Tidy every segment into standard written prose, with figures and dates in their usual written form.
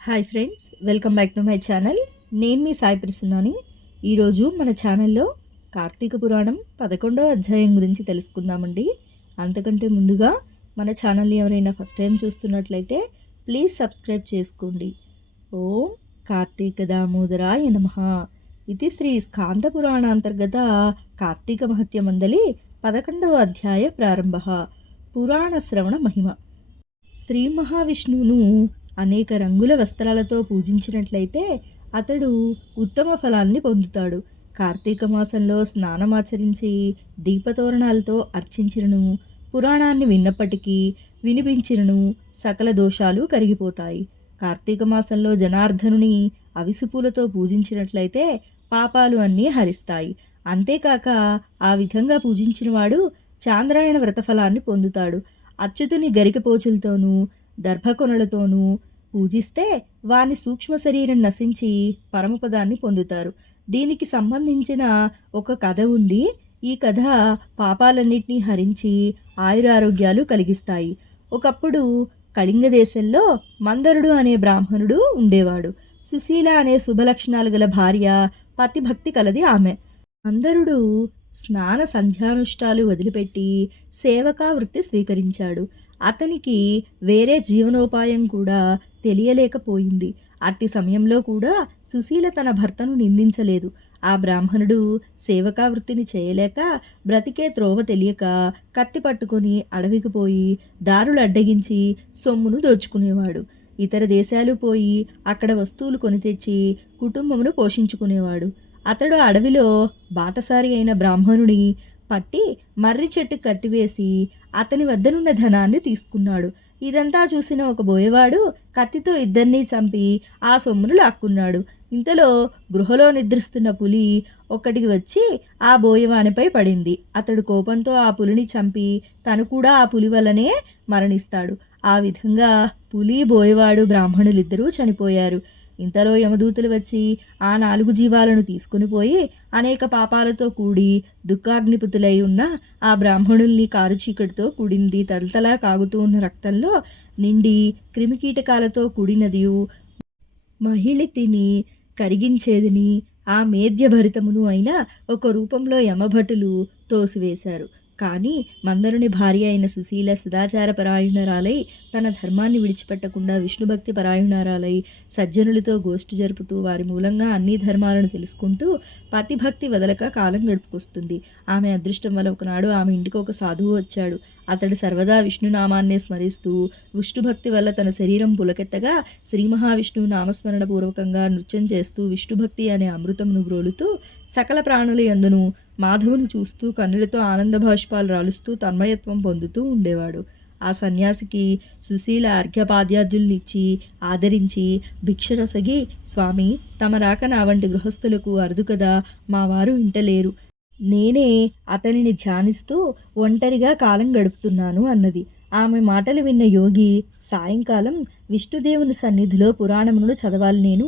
Hi friends, welcome back to my channel. నేను మీ సాయి ప్రసన్నాని. ఈరోజు మన ఛానల్లో కార్తీక పురాణం 11వ అధ్యాయం గురించి తెలుసుకుందామండి. అంతకంటే ముందుగా మన ఛానల్ని ఎవరైనా ఫస్ట్ టైం చూస్తున్నట్లయితే ప్లీజ్ సబ్స్క్రైబ్ చేసుకోండి. ఓం కార్తీక దామోదరాయ నమః. ఇది శ్రీ స్కాంద పురాణాంతర్గత కార్తీక మహత్యమందలి 11వ అధ్యాయ ప్రారంభ. పురాణ శ్రవణ మహిమ. శ్రీ మహావిష్ణువును అనేక రంగుల వస్త్రాలతో పూజించినట్లయితే అతడు ఉత్తమ ఫలాన్ని పొందుతాడు. కార్తీక మాసంలో స్నానమాచరించి దీపతోరణాలతో అర్చించినను, పురాణాన్ని విన్నప్పటికీ వినిపించినను సకల దోషాలు కరిగిపోతాయి. కార్తీక మాసంలో జనార్దనుని అవిసిపూలతో పూజించినట్లయితే పాపాలు అన్నీ హరిస్తాయి. అంతేకాక ఆ విధంగా పూజించినవాడు చాంద్రాయణ వ్రతఫలాన్ని పొందుతాడు. అచ్యుతుని గరికపోచులతోనూ దర్భకొనలతోనూ పూజిస్తే వాని సూక్ష్మ శరీరం నశించి పరమపదాన్ని పొందుతారు. దీనికి సంబంధించిన ఒక కథ ఉంది. ఈ కథ పాపాలన్నింటినీ హరించి ఆయురారోగ్యాలు కలిగిస్తాయి. ఒకప్పుడు కళింగ దేశంలో మందరుడు అనే బ్రాహ్మణుడు ఉండేవాడు. సుశీల అనే శుభలక్షణాలు గల భార్య, పతిభక్తి కలది ఆమె. మందరుడు స్నాన సంధ్యానుష్ఠాలు వదిలిపెట్టి సేవకా వృత్తి స్వీకరించాడు. అతనికి వేరే జీవనోపాయం కూడా తెలియలేకపోయింది. అట్టి సమయంలో కూడా సుశీల తన భర్తను నిందించలేదు. ఆ బ్రాహ్మణుడు సేవకా వృత్తిని చేయలేక బ్రతికే త్రోవ తెలియక కత్తి పట్టుకొని అడవికి పోయి దారులు అడ్డగించి సొమ్మును దోచుకునేవాడు. ఇతర దేశాలు పోయి అక్కడ వస్తువులు కొని తెచ్చి కుటుంబమును పోషించుకునేవాడు. అతడు అడవిలో బాటసారి అయిన బ్రాహ్మణుని పట్టి మర్రి చెట్టు కట్టివేసి అతని వద్దనున్న ధనాన్ని తీసుకున్నాడు. ఇదంతా చూసిన ఒక బోయవాడు కత్తితో ఇద్దరినీ చంపి ఆ సొమ్మును లాక్కున్నాడు. ఇంతలో గృహలో నిద్రిస్తున్న పులి ఒక్కటికి వచ్చి ఆ బోయవానిపై పడింది. అతడు కోపంతో ఆ పులిని చంపి తను కూడా ఆ పులి వల్లనే మరణిస్తాడు. ఆ విధంగా పులి, బోయవాడు, బ్రాహ్మణులిద్దరూ చనిపోయారు. ఇంతలో యమదూతలు వచ్చి ఆ 4 జీవాలను తీసుకుని పోయి అనేక పాపాలతో కూడి దుఃఖాగ్నిపుతులై ఉన్న ఆ బ్రాహ్మణుల్ని కారుచీకటితో కూడింది తలతలా కాగుతూ ఉన్న రక్తంలో నిండి క్రిమికీటకాలతో కూడినదియు మహిళ తిని కరిగించేదిని ఆ మేధ్యభరితమును అయిన ఒక రూపంలో యమభటులు తోసివేశారు. కానీ మందరుని భార్య అయిన సుశీల సదాచార పరాయణురాలై తన ధర్మాన్ని విడిచిపెట్టకుండా విష్ణుభక్తి పరాయణురాలై సజ్జనులతో గోష్ఠి జరుపుతూ వారి మూలంగా అన్ని ధర్మాలను తెలుసుకుంటూ పతిభక్తి వదలక కాలం గడుపుకొస్తుంది. ఆమె అదృష్టం వల్ల ఒకనాడు ఆమె ఇంటికి ఒక సాధువు వచ్చాడు. అతడు సర్వదా విష్ణునామాన్నే స్మరిస్తూ విష్ణుభక్తి వల్ల తన శరీరం పులకెత్తగా శ్రీ మహావిష్ణువు నామస్మరణ పూర్వకంగా నృత్యం చేస్తూ విష్ణుభక్తి అనే అమృతమును గ్రోలుతూ సకల ప్రాణుల యందును మాధవుని చూస్తూ కన్నులతో ఆనంద భాష్పాలు రాలుస్తూ తన్మయత్వం పొందుతూ ఉండేవాడు. ఆ సన్యాసికి సుశీల అర్ఘ్యపాద్యాదుల్నిచ్చి ఆదరించి భిక్షరొసగి, స్వామి, తమ రాక నా వంటి గృహస్థులకు అరుదు కదా, మా వారు ఇంటలేరు, నేనే అతనిని ధ్యానిస్తూ ఒంటరిగా కాలం గడుపుతున్నాను అన్నది. ఆమె మాటలు విన్న యోగి సాయంకాలం విష్ణుదేవుని సన్నిధిలో పురాణమును చదవాలి, నేను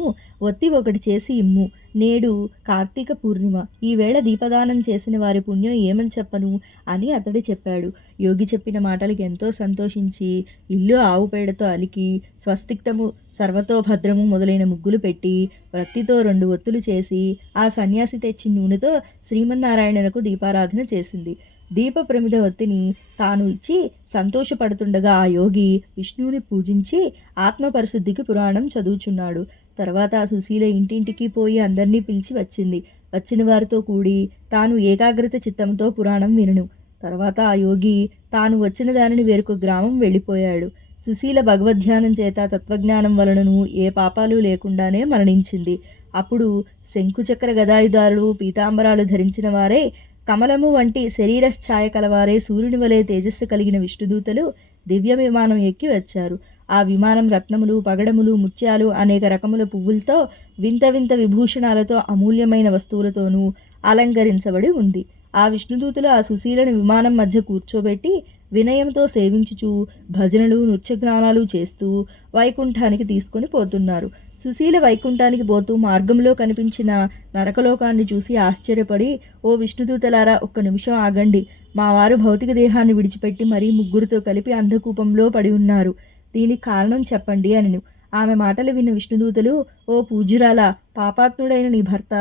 ఒత్తి ఒకటి చేసి ఇమ్ము, నేడు కార్తీక పూర్ణిమ, ఈవేళ దీపదానం చేసిన వారి పుణ్యం ఏమని చెప్పను అని అతడు చెప్పాడు. యోగి చెప్పిన మాటలకు ఎంతో సంతోషించి ఇల్లు ఆవు పేడతో అలికి స్వస్తిక్తము సర్వతో భద్రము మొదలైన ముగ్గులు పెట్టి వత్తితో 2 ఒత్తులు చేసి ఆ సన్యాసి తెచ్చి నూనెతో శ్రీమన్నారాయణకు దీపారాధన చేసింది. దీప ప్రమిద ఒత్తిని తాను ఇచ్చి సంతోషపడుతుండగా ఆ యోగి విష్ణువుని పూజించి ఆత్మపరిశుద్ధికి పురాణం చదువుచున్నాడు. తర్వాత ఆ సుశీల ఇంటింటికి పోయి అందరినీ పిలిచి వచ్చింది. వచ్చిన వారితో కూడి తాను ఏకాగ్రత చిత్తంతో పురాణం వినను. తర్వాత ఆ యోగి తాను వచ్చిన దానిని వేరొక గ్రామం వెళ్ళిపోయాడు. సుశీల భగవద్ధ్యానం చేత తత్వజ్ఞానం వలనను ఏ పాపాలు లేకుండానే మరణించింది. అప్పుడు శంకుచక్ర గదాయుధారులు పీతాంబరాలు ధరించిన వారే, కమలము వంటి శరీర ఛాయ కలవారే, సూర్యుని వలె తేజస్సు కలిగిన విష్ణుదూతలు దివ్య విమానం ఎక్కి వచ్చారు. ఆ విమానం రత్నములు, పగడములు, ముత్యాలు, అనేక రకముల పువ్వులతో, వింత వింత విభూషణాలతో, అమూల్యమైన వస్తువులతోనూ అలంకరించబడి ఉంది. ఆ విష్ణుదూతలు ఆ సుశీలను విమానం మధ్య కూర్చోబెట్టి వినయంతో సేవించుచు భజనలు, నృత్యగానాలు చేస్తూ వైకుంఠానికి తీసుకొని పోతున్నారు. సుశీల వైకుంఠానికి పోతూ మార్గంలో కనిపించిన నరకలోకాన్ని చూసి ఆశ్చర్యపడి, ఓ విష్ణుదూతలారా, ఒక్క నిమిషం ఆగండి, మా వారు భౌతిక దేహాన్ని విడిచిపెట్టి మరీ 3 కలిపి అంధకూపంలో పడి ఉన్నారు, దీనికి కారణం చెప్పండి అనెను. ఆమె మాటలు విన్న విష్ణుదూతలు, ఓ పూజ్యురాల, పాపాత్ముడైన నీ భర్త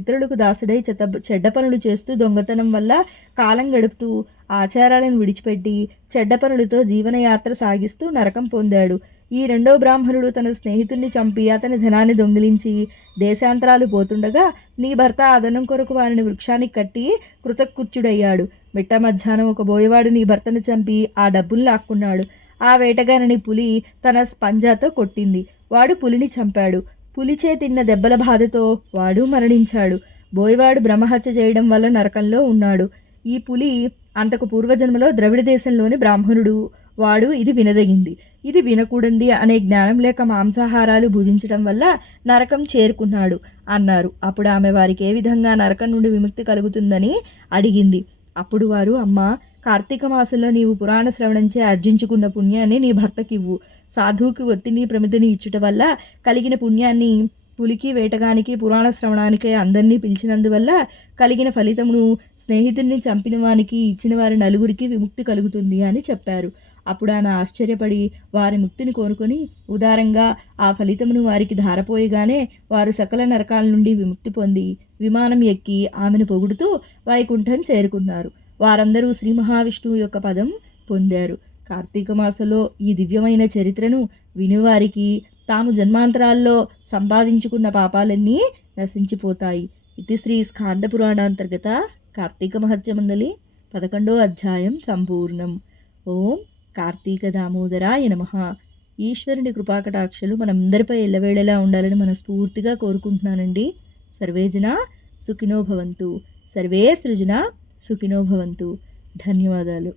ఇతరులకు దాసుడై చెడ్డ పనులు చేస్తూ దొంగతనం వల్ల కాలం గడుపుతూ ఆచారాలను విడిచిపెట్టి చెడ్డ పనులతో జీవనయాత్ర సాగిస్తూ నరకం పొందాడు. ఈ రెండో బ్రాహ్మణుడు తన స్నేహితుడిని చంపి అతని ధనాన్ని దొంగిలించి దేశాంతరాలు పోతుండగా నీ భర్త అదనం కొరకు వారిని వృక్షానికి కట్టి కృతకృత్యుడయ్యాడు. మిట్ట మధ్యాహ్నం ఒక బోయవాడు నీ భర్తను చంపి ఆ డబ్బును లాక్కున్నాడు. ఆ వేటగానని పులి తన పంజాతో కొట్టింది. వాడు పులిని చంపాడు. పులిచే తిన్న దెబ్బల బాధతో వాడు మరణించాడు. బోయవాడు బ్రహ్మహత్య చేయడం వల్ల నరకంలో ఉన్నాడు. ఈ పులి అంతకు పూర్వజన్మలో ద్రవిడ దేశంలోని బ్రాహ్మణుడు. వాడు ఇది వినదగింది, ఇది వినకూడంది అనే జ్ఞానం లేక మాంసాహారాలు భుజించడం వల్ల నరకం చేరుకున్నాడు అన్నారు. అప్పుడు ఆమె వారికి ఏ విధంగా నరకం నుండి విముక్తి కలుగుతుందని అడిగింది. అప్పుడు వారు, అమ్మ, కార్తీక మాసంలో నీవు పురాణ శ్రవణంచే ఆర్జించుకున్న పుణ్యాన్ని నీ భర్తకివ్వు. సాధువుకి ఒత్తిని ప్రమిదని ఇచ్చుట వల్ల కలిగిన పుణ్యాన్ని పులికి వేటగానికి పురాణ శ్రవణానికి అందరినీ పిలిచినందువల్ల కలిగిన ఫలితమును స్నేహితుడిని చంపిన వానికి ఇచ్చిన వారి నలుగురికి విముక్తి కలుగుతుంది అని చెప్పారు. అప్పుడు ఆయన ఆశ్చర్యపడి వారి ముక్తిని కోరుకొని ఉదారంగా ఆ ఫలితమును వారికి ధారపోయగానే వారు సకల నరకాల నుండి విముక్తి పొంది విమానం ఎక్కి ఆమెను పొగుడుతూ వైకుంఠం చేరుకున్నారు. వారందరూ శ్రీ మహావిష్ణువు యొక్క పదం పొందారు. కార్తీక మాసంలో ఈ దివ్యమైన చరిత్రను వినువారికి తాము జన్మాంతరాల్లో సంపాదించుకున్న పాపాలన్నీ నశించిపోతాయి. ఇది శ్రీ స్కాంద పురాణాంతర్గత కార్తీక మహత్యమందలి 11వ అధ్యాయం సంపూర్ణం. ఓం కార్తీక దామోదరాయ నమః. ఈశ్వరుని కృపాకటాక్షలు మనందరిపై ఎల్లవేళలా ఉండాలని మనస్ఫూర్తిగా కోరుకుంటున్నానండి. సర్వేజన సుఖినో భవంతు. సర్వే సృజన సుఖినో భవంతు. ధన్యవాదాలు.